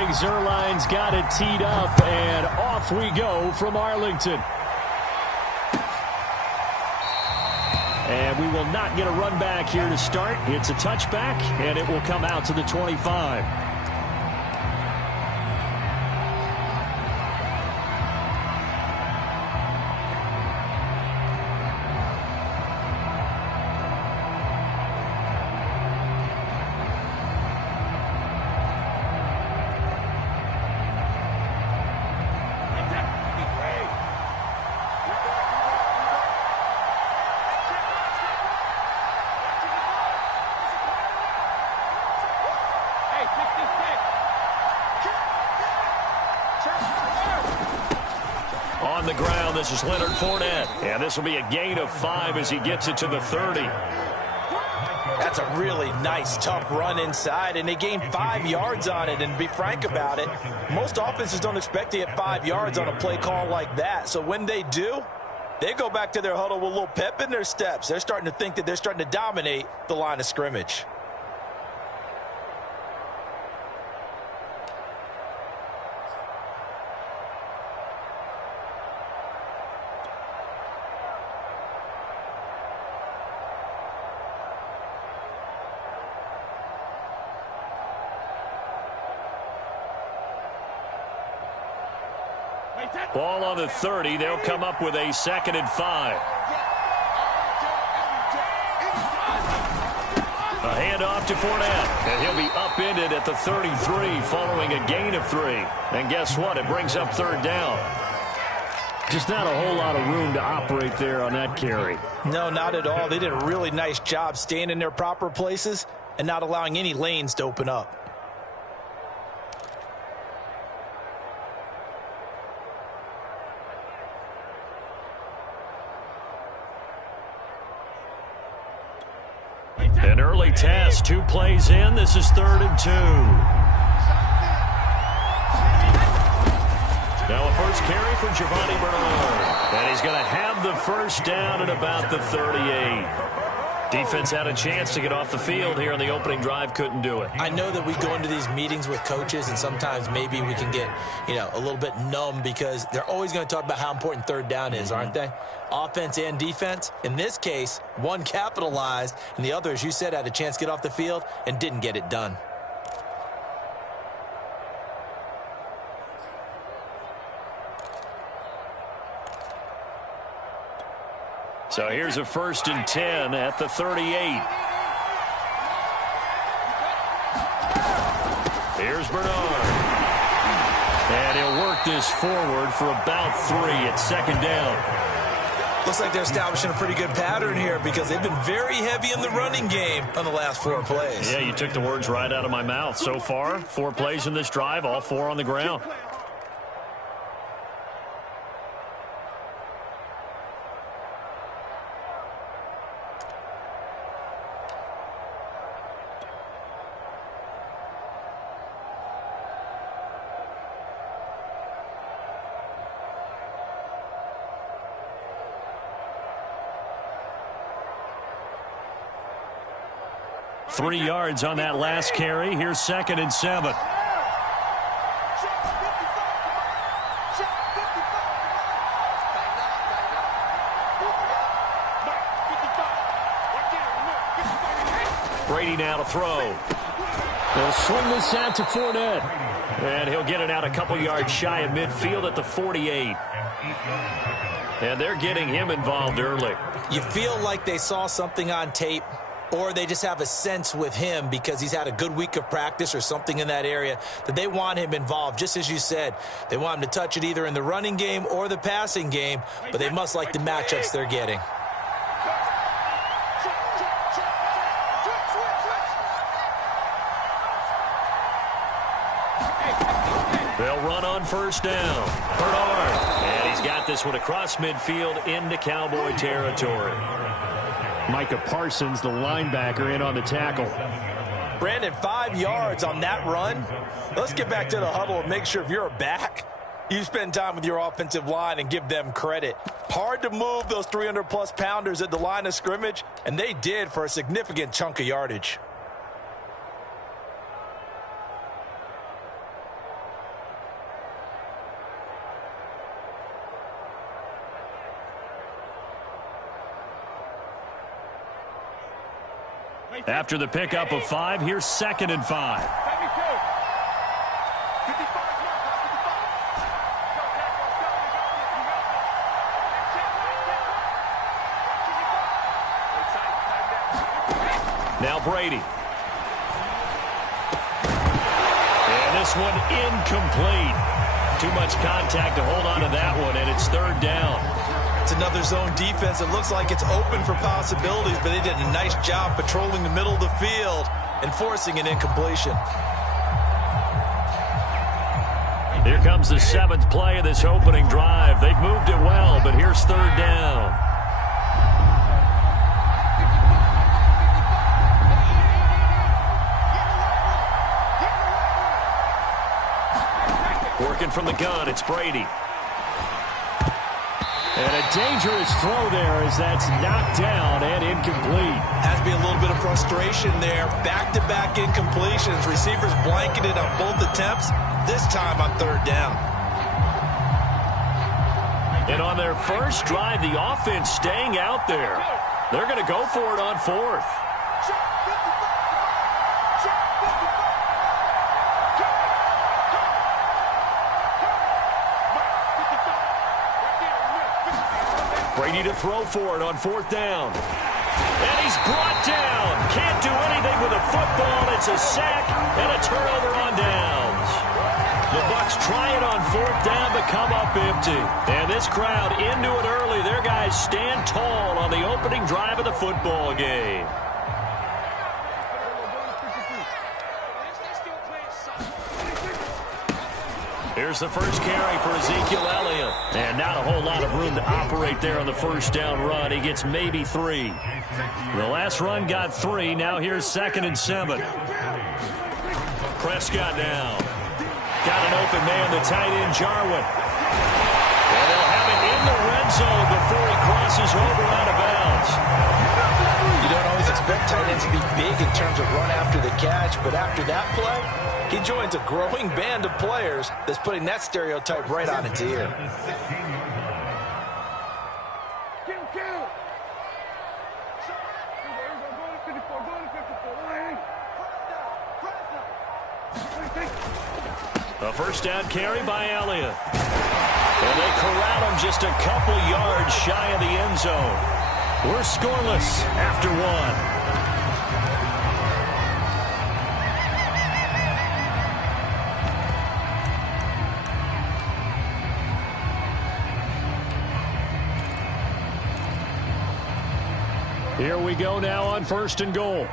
Greg Zuerlein's got it teed up, and off we go from Arlington. And we will not get a run back here to start. It's a touchback, and it will come out to the 25. On the ground, this is Leonard Fournette. And this will be a gain of 5 as he gets it to the 30. That's a really nice, tough run inside, and they gained 5 yards on it. And to be frank about it, most offenses don't expect to get 5 yards on a play call like that. So when they do, they go back to their huddle with a little pep in their steps. They're starting to think that they're starting to dominate the line of scrimmage. Ball on the 30. They'll come up with a 2nd and 5. A handoff to Fournette. And he'll be upended at the 33 following a gain of 3. And guess what? It brings up 3rd down. Just not a whole lot of room to operate there on that carry. No, not at all. They did a really nice job staying in their proper places and not allowing any lanes to open up. An early test, 2 plays in. This is 3rd and 2. Now a first carry for Giovanni Bernard. And he's going to have the first down at about the 38. Defense had a chance to get off the field here on the opening drive, couldn't do it. I know that we go into these meetings with coaches, and sometimes maybe we can get, a little bit numb because they're always going to talk about how important 3rd down is, aren't they? Offense and defense. In this case, one capitalized, and the other, as you said, had a chance to get off the field and didn't get it done. So here's a 1st and 10 at the 38. Here's Bernard. And he'll work this forward for about 3 at 2nd down. Looks like they're establishing a pretty good pattern here because they've been very heavy in the running game on the last 4 plays. Yeah, you took the words right out of my mouth. So far, 4 plays in this drive, all 4 on the ground. Three yards on that last carry. Here's 2nd and 7. Brady now to throw. They'll swing this out to Fournette. And he'll get it out a couple yards shy of midfield at the 48. And they're getting him involved early. You feel like they saw something on tape, or they just have a sense with him because he's had a good week of practice or something in that area that they want him involved. Just as you said, they want him to touch it either in the running game or the passing game, but they must like the matchups they're getting. They'll run on 1st down. Bernard. And he's got this one across midfield into Cowboy territory. Micah Parsons, the linebacker, in on the tackle. Brandon, 5 yards on that run. Let's get back to the huddle and make sure if you're a back, you spend time with your offensive line and give them credit. Hard to move those 300-plus pounders at the line of scrimmage, and they did for a significant chunk of yardage. After the pickup of 5, here's 2nd and 5. Now Brady. And this one incomplete. Too much contact to hold on to that one, and it's 3rd down. It's another zone defense. It looks like it's open for possibilities, but they did a nice job patrolling the middle of the field and forcing an incompletion. Here comes the 7th play of this opening drive. They've moved it well, but here's 3rd down. Working from the gun, it's Brady. And a dangerous throw there as that's knocked down and incomplete. Has to be a little bit of frustration there. Back-to-back incompletions. Receivers blanketed on both attempts, this time on 3rd down. And on their first drive, the offense staying out there. They're going to go for it on 4th. Brady to throw for it on 4th down. And he's brought down. Can't do anything with a football. It's a sack and a turnover on downs. The Bucs try it on 4th down but come up empty. And this crowd into it early. Their guys stand tall on the opening drive of the football game. Here's the first carry for Ezekiel Elliott. And not a whole lot of room to operate there on the first down run. He gets maybe 3. The last run got 3. Now here's 2nd and 7. Prescott now. Got an open man, the tight end, Jarwin. And they'll have it in the red zone before he crosses over out of bounds. You don't always expect tight ends to be big in terms of run after the catch, but after that play, he joins a growing band of players that's putting that stereotype right on its ear. A first down carry by Elliott. And they corral him just a couple yards shy of the end zone. We're scoreless after 1. Here we go now on 1st and goal.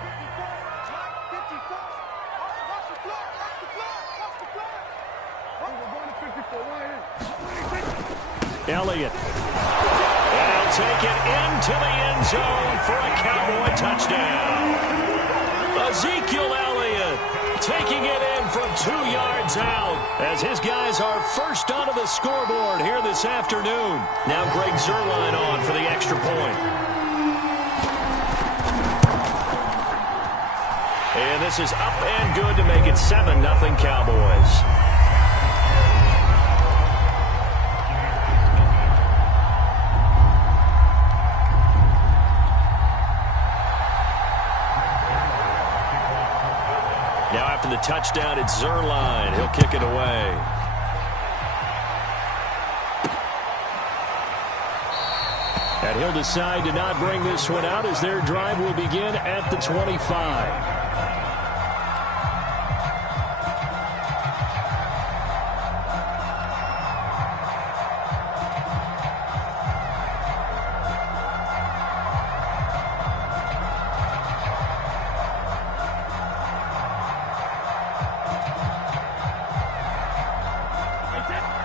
Elliott. And he'll take it into the end zone for a Cowboy touchdown. Ezekiel Elliott taking it in from 2 yards out as his guys are first onto the scoreboard here this afternoon. Now Greg Zuerlein on for the extra point. And this is up and good to make it 7-0 Cowboys. Now after the touchdown, it's Zuerlein. He'll kick it away. And he'll decide to not bring this one out as their drive will begin at the 25.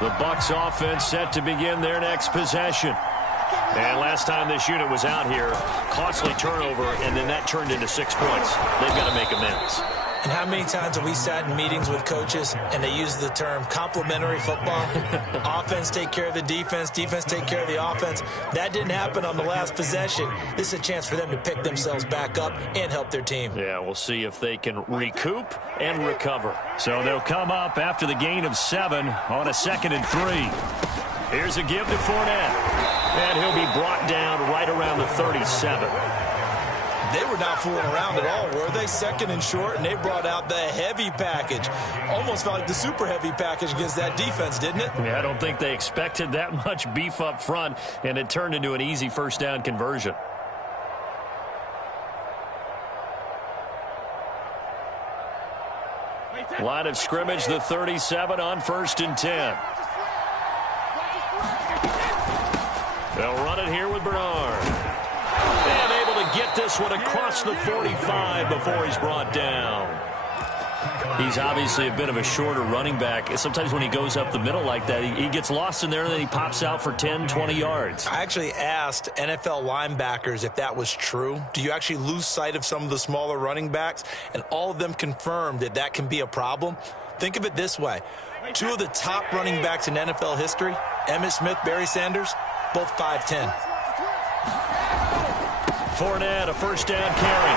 The Bucs offense set to begin their next possession. And last time this unit was out here, costly turnover, and then that turned into 6 points. They've got to make amends. And how many times have we sat in meetings with coaches and they use the term complementary football? Offense take care of the defense, defense take care of the offense. That didn't happen on the last possession. This is a chance for them to pick themselves back up and help their team. Yeah, we'll see if they can recoup and recover. So they'll come up after the gain of 7 on a 2nd and 3. Here's a give to Fournette. And he'll be brought down right around the 37. They were not fooling around at all, were they? Second and short, and they brought out the heavy package. Almost felt like the super heavy package against that defense, didn't it? Yeah, I don't think they expected that much beef up front, and it turned into an easy first down conversion. Line of scrimmage, the 37 on 1st and 10. They'll run it here with Bernard. And able to get this one across the 45 before he's brought down. He's obviously a bit of a shorter running back. Sometimes when he goes up the middle like that, he gets lost in there, and then he pops out for 10, 20 yards. I actually asked NFL linebackers if that was true. Do you actually lose sight of some of the smaller running backs? And all of them confirmed that that can be a problem. Think of it this way. Two of the top running backs in NFL history, Emmitt Smith, Barry Sanders, both 5'10". Fournette, a first down carry.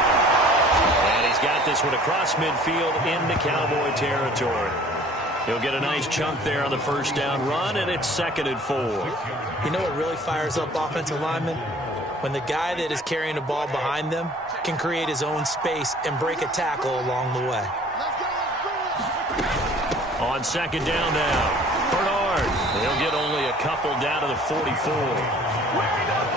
And he's got this one across midfield into Cowboy territory. He'll get a nice chunk there on the first down run, and it's 2nd and 4. You know what really fires up offensive linemen? When the guy that is carrying the ball behind them can create his own space and break a tackle along the way. On 2nd down now, Bernard. He'll get only a couple down to the 44.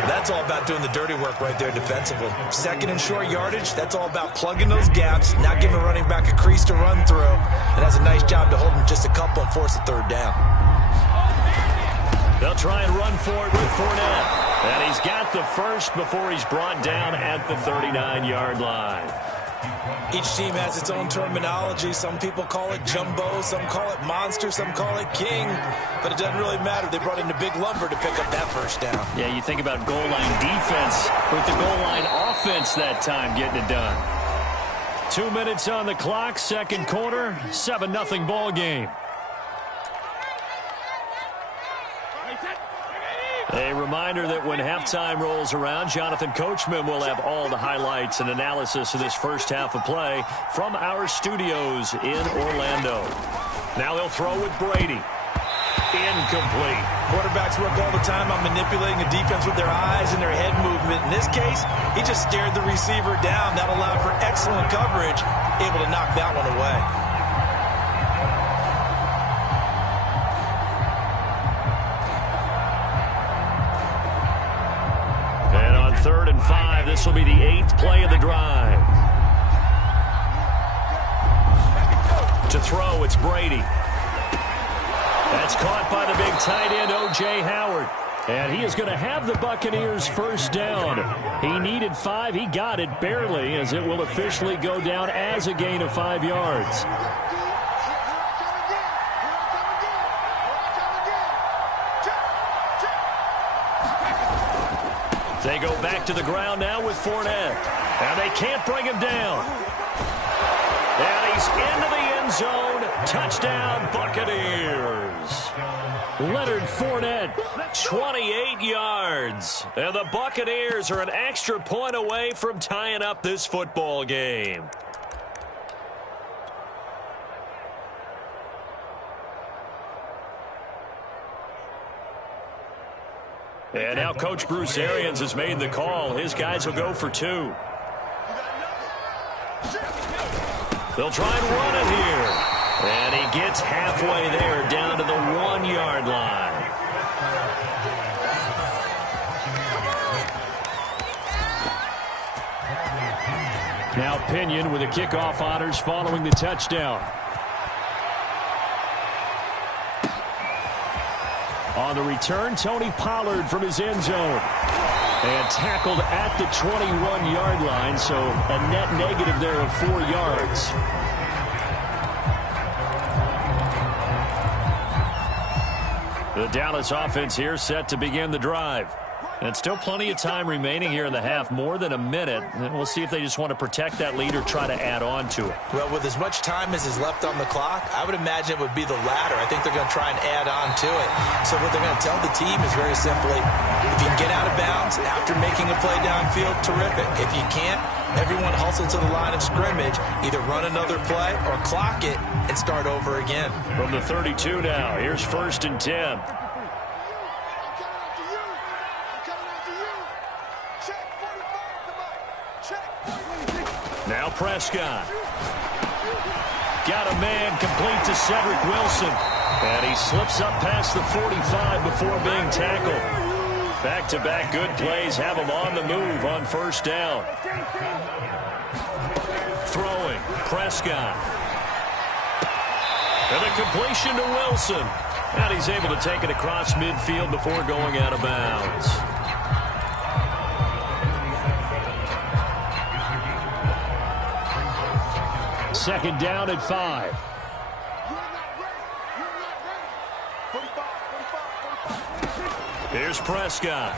That's all about doing the dirty work right there defensively. 2nd and short yardage, that's all about plugging those gaps, not giving a running back a crease to run through, and has a nice job to hold him just a couple and force a 3rd down. They'll try and run for it with Fournette. And he's got the first before he's brought down at the 39-yard line. Each team has its own terminology. Some people call it jumbo, some call it monster, some call it king. But it doesn't really matter. They brought in the big lumber to pick up that first down. Yeah, you think about goal line defense with the goal line offense that time getting it done. 2 minutes on the clock, 2nd quarter, 7-0 ball game. A reminder that when halftime rolls around, Jonathan Coachman will have all the highlights and analysis of this first half of play from our studios in Orlando. Now they'll throw with Brady. Incomplete. Quarterbacks work all the time on manipulating a defense with their eyes and their head movement. In this case, he just stared the receiver down. That allowed for excellent coverage, able to knock that one away. And on 3rd and 5, this will be the 8th play of the drive. To throw, it's Brady. That's caught by the big tight end, O.J. Howard. And he is going to have the Buccaneers first down. He needed 5. He got it barely, as it will officially go down as a gain of 5 yards. They go back to the ground now with Fournette. And they can't bring him down. And he's into the end zone. Touchdown, Buccaneers. Leonard Fournette, 28 yards. And the Buccaneers are an extra point away from tying up this football game. And now Coach Bruce Arians has made the call. His guys will go for 2. They'll try and run it here. And he gets halfway there, down to the 1-yard line. Now Pinion with the kickoff honors following the touchdown. On the return, Tony Pollard from his end zone. And tackled at the 21-yard line, so a net negative there of 4 yards. The Dallas offense here set to begin the drive. And still plenty of time remaining here in the half, more than a minute. And we'll see if they just want to protect that lead or try to add on to it. Well, with as much time as is left on the clock, I would imagine it would be the latter. I think they're going to try and add on to it. So what they're going to tell the team is very simply, if you can get out of bounds after making a play downfield, terrific. If you can't, everyone hustle to the line of scrimmage, either run another play or clock it and start over again. From the 32 now, here's 1st and 10. Now Prescott. Got a man complete to Cedric Wilson. And he slips up past the 45 before being tackled. Back-to-back good plays have him on the move on first down. Throwing, Prescott. And a completion to Wilson. And he's able to take it across midfield before going out of bounds. Second down at 5. Here's Prescott.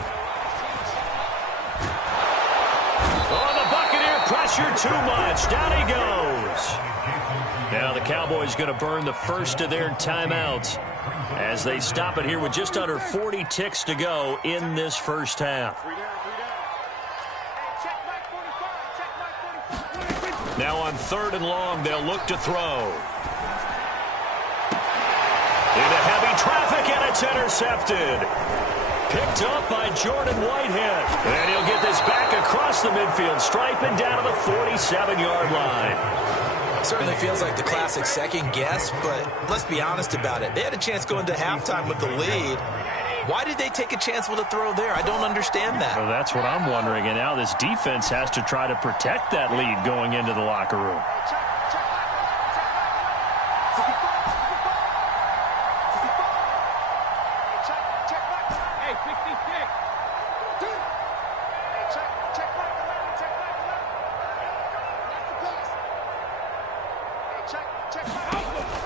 Oh, the Buccaneer pressure too much. Down he goes. Now the Cowboys going to burn the first of their timeouts as they stop it here with just under 40 ticks to go in this first half. Now on 3rd and long, they'll look to throw. Into heavy traffic, and it's intercepted. Picked up by Jordan Whitehead. And he'll get this back across the midfield stripe and down to the 47-yard line. Certainly feels like the classic second guess, but let's be honest about it. They had a chance going to halftime with the lead. Why did they take a chance with a throw there? I don't understand that. Well, that's what I'm wondering. And now this defense has to try to protect that lead going into the locker room.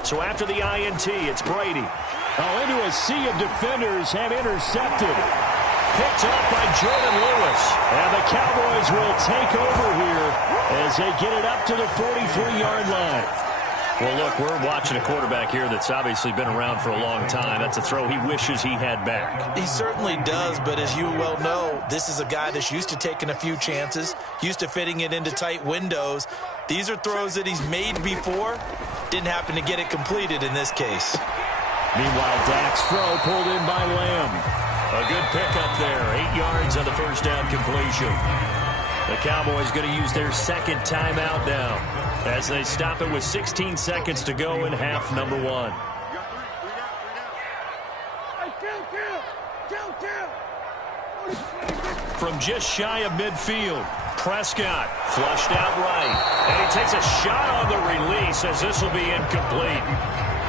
So after the INT, it's Brady. Oh, into a sea of defenders and intercepted. Picked up by Jordan Lewis. And the Cowboys will take over here as they get it up to the 43-yard line. Well, look, we're watching a quarterback here that's obviously been around for a long time. That's a throw he wishes he had back. He certainly does, but as you well know, this is a guy that's used to taking a few chances, used to fitting it into tight windows. These are throws that he's made before. Didn't happen to get it completed in this case. Meanwhile, Dak's throw pulled in by Lamb. A good pickup there. 8 yards on the first down completion. The Cowboys going to use their second timeout now as they stop it with 16 seconds to go in half number 1. From just shy of midfield, Prescott flushed out right. And he takes a shot on the release as this will be incomplete.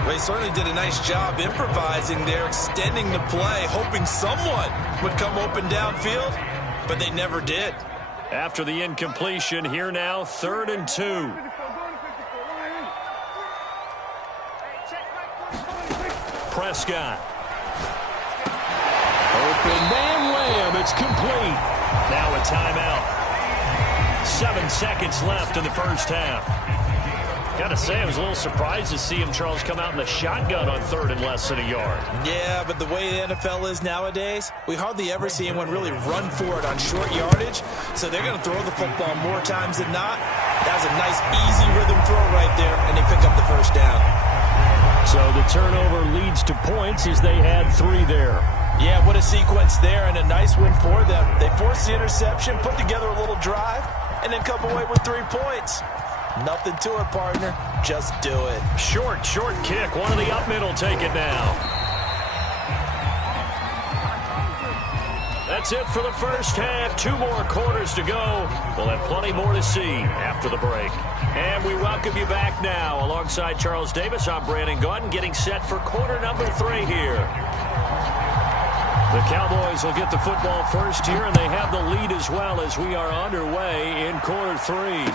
Well, he certainly did a nice job improvising there, extending the play, hoping someone would come open downfield, but they never did. After the incompletion, here now, 3rd and 2. Prescott. Open man Lamb. It's complete. Now a timeout. 7 seconds left in the first half. Got to say, I was a little surprised to see him, Charles, come out in the shotgun on 3rd and less than a yard. Yeah, but the way the NFL is nowadays, we hardly ever see anyone really run for it on short yardage. So they're going to throw the football more times than not. That was a nice, easy rhythm throw right there, and they pick up the first down. So the turnover leads to points as they had 3 there. Yeah, what a sequence there, and a nice win for them. They forced the interception, put together a little drive, and then come away with 3 points. Nothing to it, partner. Just do it. Short kick. One of the up men will take it now. That's it for the first half. 2 more quarters to go. We'll have plenty more to see after the break. And we welcome you back now. Alongside Charles Davis, I'm Brandon Gaudin, getting set for quarter number 3 here. The Cowboys will get the football first here, and they have the lead as well as we are underway in quarter 3.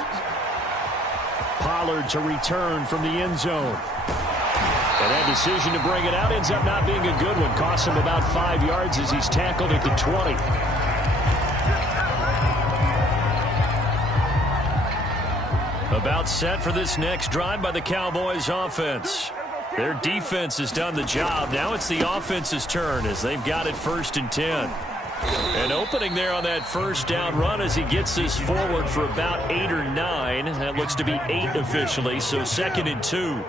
Pollard to return from the end zone. And that decision to bring it out ends up not being a good one. Costs him about 5 yards as he's tackled at the 20. About set for this next drive by the Cowboys offense. Their defense has done the job. Now it's the offense's turn as they've got it 1st and 10. And opening there on that first down run as he gets this forward for about 8 or 9. That looks to be 8 officially, so 2nd and 2.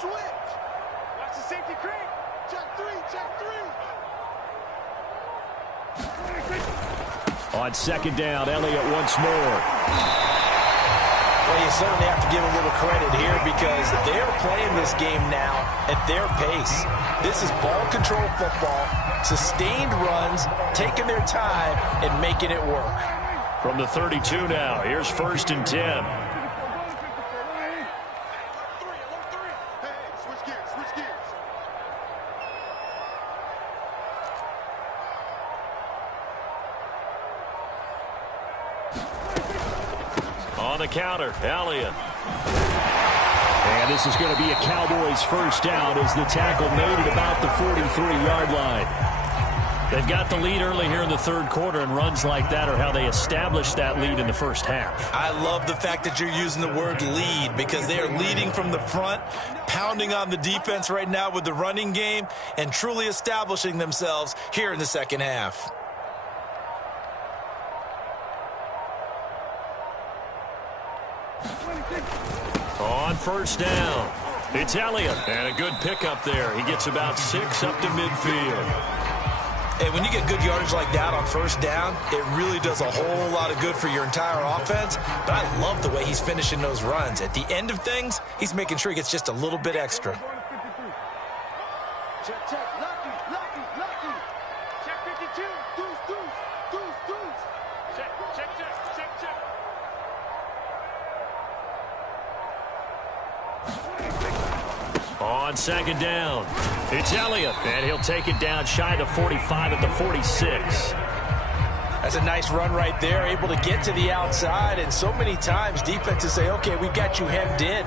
Switch. Watch the safety creep. Check three. On second down, Elliott once more. Well, you certainly have to give a little credit here because they're playing this game now at their pace. This is ball control football, sustained runs, taking their time and making it work. From the 32 now, here's 1st and 10. On the counter, Elliott. And this is going to be a Cowboys first down as the tackle made at about the 43-yard line. They've got the lead early here in the third quarter, and runs like that are how they established that lead in the first half. I love the fact that you're using the word lead because they are leading from the front, pounding on the defense right now with the running game, and truly establishing themselves here in the second half. On first down, it's Elliott. And a good pickup there. He gets about 6 up to midfield. And when you get good yardage like that on first down, it really does a whole lot of good for your entire offense. But I love the way he's finishing those runs. At the end of things, he's making sure he gets just a little bit extra. Check. Lucky. Check 52. Deuce. Check. On second down, it's Elliott, and he'll take it down shy of the 45 at the 46. That's a nice run right there, able to get to the outside, and so many times defenses say, okay, we've got you hemmed in.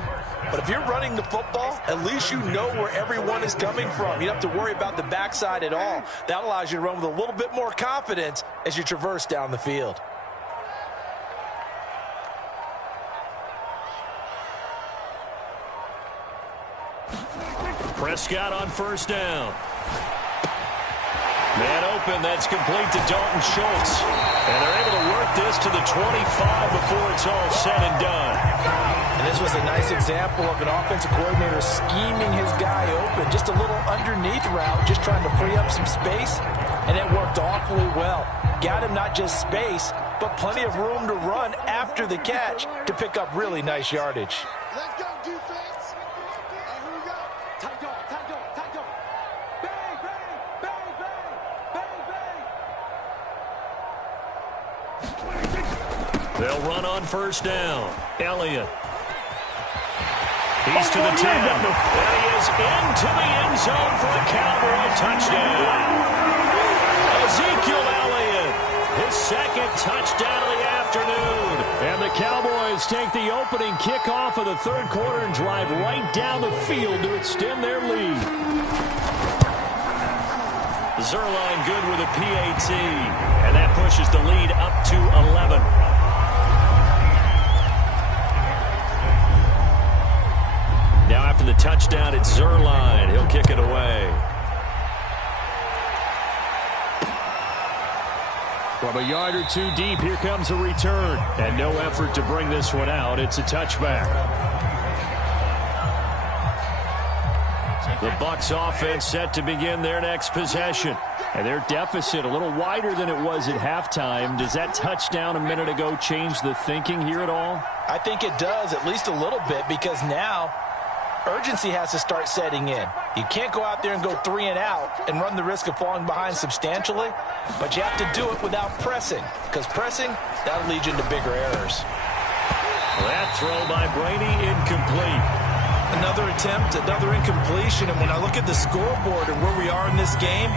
But if you're running the football, at least you know where everyone is coming from. You don't have to worry about the backside at all. That allows you to run with a little bit more confidence as you traverse down the field. Prescott on first down. Man open, that's complete to Dalton Schultz. And they're able to work this to the 25 before it's all said and done. And this was a nice example of an offensive coordinator scheming his guy open. Just a little underneath route, just trying to free up some space. And it worked awfully well. Got him not just space, but plenty of room to run after the catch to pick up really nice yardage. Let's go, defense. Here we go. Tight dog. Bang. They'll run on first down. Elliott. He's to the 10. And he is into the end zone for a Cowboy touchdown. Ezekiel Elliott, his second touchdown of the afternoon. And the Cowboys take the opening kickoff of the third quarter and drive right down the field to extend their lead. Zerline good with a PAT. And that pushes the lead up to 11. Now after the touchdown, it's Zerline. He'll kick it away. From a yard or two deep, here comes a return. And no effort to bring this one out. It's a touchback. The Bucs offense set to begin their next possession. And their deficit a little wider than it was at halftime. Does that touchdown a minute ago change the thinking here at all? I think it does, at least a little bit, because now urgency has to start setting in. You can't go out there and go 3 and out and run the risk of falling behind substantially, but you have to do it without pressing, because pressing, that'll lead you into bigger errors. That throw by Brady incomplete. Another attempt, another incompletion, and when I look at the scoreboard and where we are in this game,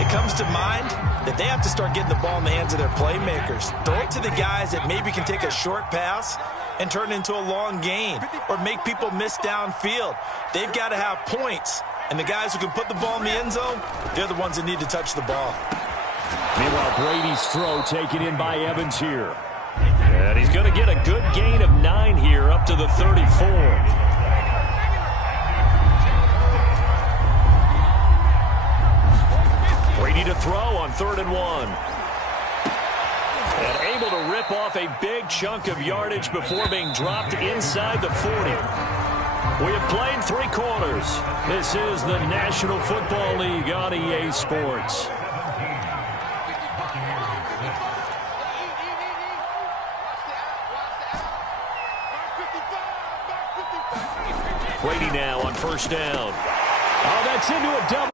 it comes to mind that they have to start getting the ball in the hands of their playmakers. Throw it to the guys that maybe can take a short pass and turn it into a long gain or make people miss downfield. They've got to have points, and the guys who can put the ball in the end zone, they're the ones that need to touch the ball. Meanwhile, Brady's throw taken in by Evans here. And he's going to get a good gain of 9 here up to the 34. Brady to throw on 3rd and 1. And able to rip off a big chunk of yardage before being dropped inside the 40. We have played 3 quarters. This is the National Football League on EA Sports. Brady now on first down. Oh, that's into a double